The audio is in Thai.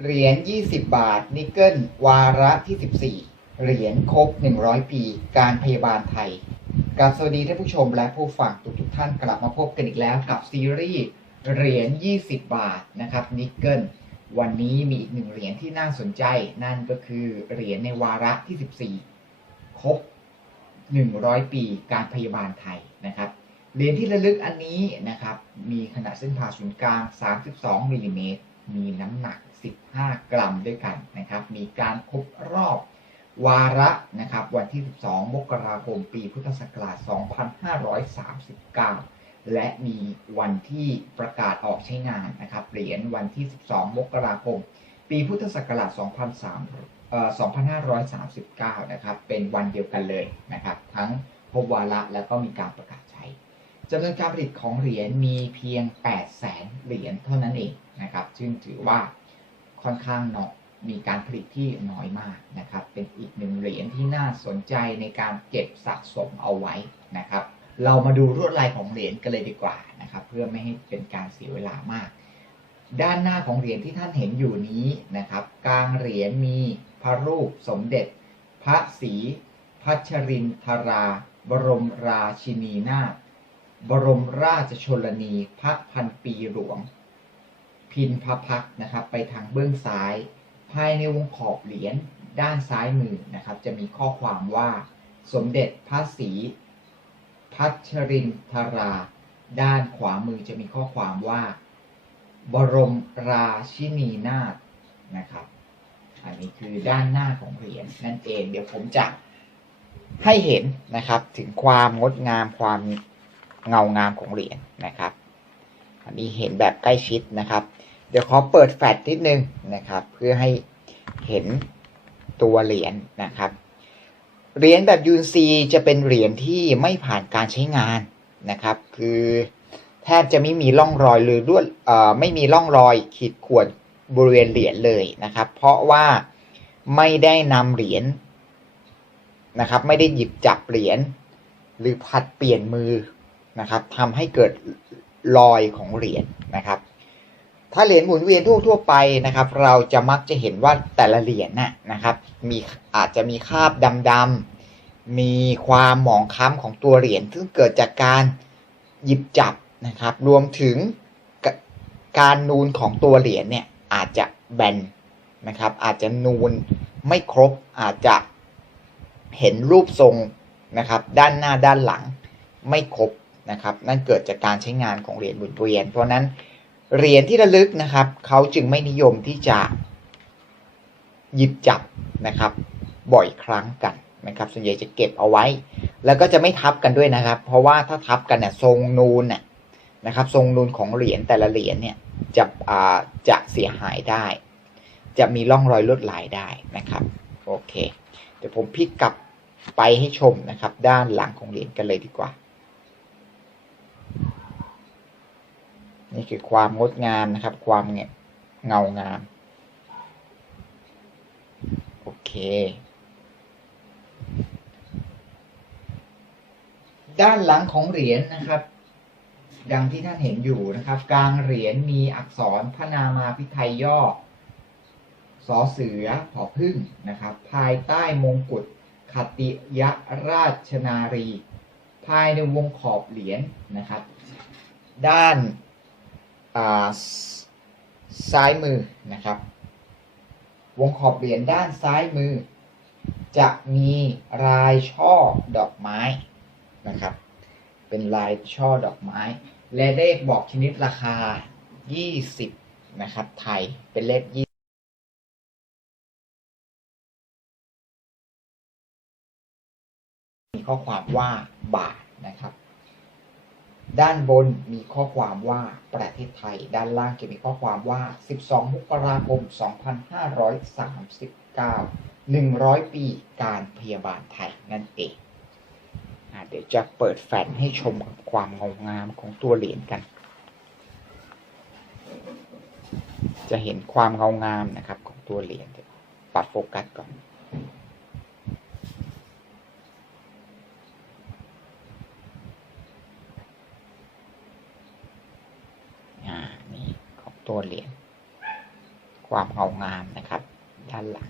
เหรียญ 20 บาท นิกเกิล วาระที่ 14 เหรียญครบ 100 ปี การพยาบาลไทยกราบสวัสดีท่านผู้ชมและผู้ฟังทุกทุกท่านกลับมาพบกันอีกแล้วกับซีรีส์เหรียญ 20 บาทนะครับนิกเกิล วันนี้มีอีกหนึ่งเหรียญที่น่าสนใจ นั่นก็คือเหรียญในวาระที่ 14 ครบ 100 ปี การพยาบาลไทยนะครับ เหรียญที่ระลึกอันนี้นะครับ มีขนาดเส้นผ่าศูนย์กลาง 32มิลลิเมตร มีน้ำหนัก 5 กรัมด้วยกันนะครับ มีการครบรอบวาระนะครับวันที่ 12 มกราคม ปีพุทธศักราช 2539 และมีวันที่ประกาศออกใช้งานนะครับเหรียญวันที่ 12 มกราคม ปีพุทธศักราช2003 2539 นะครับ เป็นวันเดียวกันเลยนะครับ ทั้งครบวาระแล้วก็มีการประกาศใช้จำนวนการผลิตของเหรียญมีเพียง8แสนเหรียญเท่านั้นเองนะครับ ซึ่งถือว่า ค่อนข้างเนาะมีการผลิตที่น้อยมากนะครับ เป็นอีกหนึ่งเหรียญที่น่าสนใจในการเก็บสะสมเอาไว้นะครับ เรามาดูลวดลายของเหรียญกันเลยดีกว่านะครับ เพื่อไม่ให้เป็นการเสียเวลามาก ด้านหน้าของเหรียญที่ท่านเห็นอยู่นี้นะครับ กลางเหรียญมีพระรูปสมเด็จ พระศรีพัชรินทรา บรมราชินีนาถบรมราชชนนีพระพันปีหลวง พินพระพักนะครับ ไปทางเบื้องซ้าย ภายในวงขอบเหรียญด้านซ้ายมือนะครับ จะมีข้อความว่า สมเด็จพระศรีพัชรินทรา ด้านขวามือจะมีข้อความว่า บรมราชินีนาถนะครับ อันนี้คือด้านหน้าของเหรียญนั่นเอง เดี๋ยวผมจะให้เห็นนะครับถึงความงดงามความเงางามของเหรียญนะครับ อันนี้เห็นแบบใกล้ชิดนะครับ เดี๋ยวขอเปิดแฟลชนิดนึงนะครับ เพื่อให้เห็นตัวเหรียญนะครับ เหรียญแบบยูนซีจะเป็นเหรียญที่ไม่ผ่านการใช้งานนะครับ คือแทบจะไม่มีร่องรอยหรือลวดไม่มีร่องรอยขีดข่วนบริเวณเหรียญเลยนะครับ เพราะว่าไม่ได้นำเหรียญนะครับ ไม่ได้หยิบจับเหรียญหรือผัดเปลี่ยนมือนะครับทำให้เกิดรอยของเหรียญนะครับ ถ้าเหรียญหมุนเวียนทั่วทั่วๆไปนะครับ เราจะมักจะเห็นว่าแต่ละเหรียญน่ะนะครับ มีอาจจะมีคราบดำๆมีความหมองคล้ำของตัวเหรียญซึ่งเกิดจากการหยิบจับนะครับ รวมถึงกการนูนของตัวเหรียญเนี่ยอาจจะแบนนะครับ อาจจะนูนไม่ครบอาจจะเห็นรูปทรงนะครับ ด้านหน้าด้านหลังไม่ครบนะครับ นั่นเกิดจากการใช้งานของเหรียญหมุนเวียน เพราะนั้น เหรียญที่ระลึกนะครับ เขาจึงไม่นิยมที่จะหยิบจับนะครับ บ่อยครั้งกันนะครับ ส่วนใหญ่จะเก็บเอาไว้ แล้วก็จะไม่ทับกันด้วยนะครับ เพราะว่าถ้าทับกันเนี่ยทรงนูนน่ยนะครับ ทรงนูนของเหรียญแต่ละเหรียญเนี่ยจะอ่าจะเสียหายได้ จะมีร่องรอยลวดลายได้นะครับ โอเค เดี๋ยวผมพลิกกลับไปให้ชมนะครับ ด้านหลังของเหรียญกันเลยดีกว่า นี่คือความงดงามนะครับ ความเงเงางาม โอเค ด้านหลังของเหรียญนะครับ ดังที่ท่านเห็นอยู่นะครับ กลางเหรียญมีอักษรพระนามาพิไทยย่อสอเสือผอพึ่งนะครับ ภายใต้มงกุฎขติยราชนารี ภายในวงขอบเหรียญนะครับ ด้าน ซ้ายมือนะครับ วงขอบเหรียญด้านซ้ายมือ จะมีลายช่อดอกไม้นะครับ เป็นลายช่อดอกไม้ และเลขบอกชนิดราคา 20 นะครับ ไทยเป็นเลข20มีข้อความว่าบาทนะครับ ด้านบนมีข้อความว่าประเทศไทย ด้านล่างจะมีข้อความว่า 12 มกราคม 2539 100 ปีการพยาบาลไทยนั่นเองอเดี๋ยวจะเปิดแฟลชให้ชมกับความงงามของตัวเหรียญกัน จะเห็นความเงางามนะครับของตัวเหรียญปรับโฟกัสก่อน อ่า นี่ของ ตัวเหรียญความเงางามนะครับ ด้านหลัง